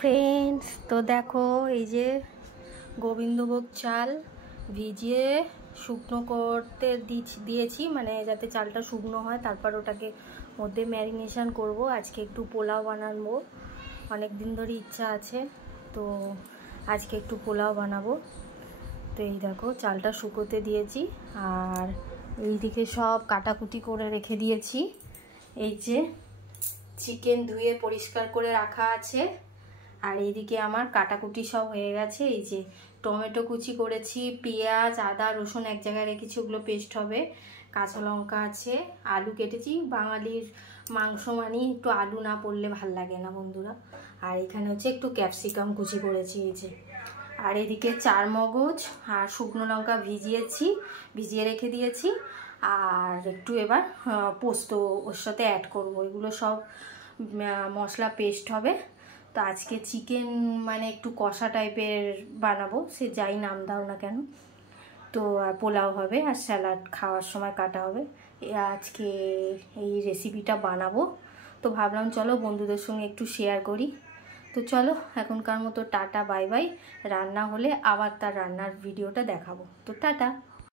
Friends, তো দেখো এই যে গোবিন্দভোগ চাল ভিজিয়ে শুকনো করতে দিয়েছি, মানে যাতে চালটা শুকনো হয়। তারপর ওটাকে মধ্যে ম্যারিনেশন করব। আজকে একটু পোলাও বানাবো, অনেক দিন ধরে ইচ্ছা আছে, তো আজকে একটু পোলাও বানাবো। তো এই দেখো চালটা শুকোতে দিয়েছি, আর এইদিকে সব কাটাকুটি করে রেখে দিয়েছি। এই যে চিকেন ধুয়ে পরিষ্কার করে রাখা আছে, আর এইদিকে আমার কাটাকুটি সব হয়ে গেছে। এই যে টমেটো কুচি করেছি, পেঁয়াজ আদা রসুন এক জায়গায় রেখেছি, ওগুলো পেস্ট হবে। কাঁচা লঙ্কা আছে, আলু কেটেছি। বাঙালির মাংস মানে একটু আলু না পড়লে ভাল লাগে না বন্ধুরা। আর এখানে হচ্ছে একটু ক্যাপসিকাম কুচি করেছি এই যে। আর এদিকে চার মগজ আর শুকনো লঙ্কা ভিজিয়ে রেখে দিয়েছি। আর একটু এবার পোস্ত ওর সাথে অ্যাড করবো, এগুলো সব মশলা পেস্ট হবে। তো আজকে চিকেন মানে একটু কষা টাইপের বানাবো, সে যাই নাম দাও না কেন। তো পোলাও হবে আর স্যালাড খাওয়ার সময় কাটা হবে। আজকে এই রেসিপিটা বানাবো, তো ভাবলাম চলো বন্ধুদের সঙ্গে একটু শেয়ার করি। তো চলো এখনকার মতো টাটা বাই বাই। রান্না হলে আবার তার রান্নার ভিডিওটা দেখাবো। তো টাটা।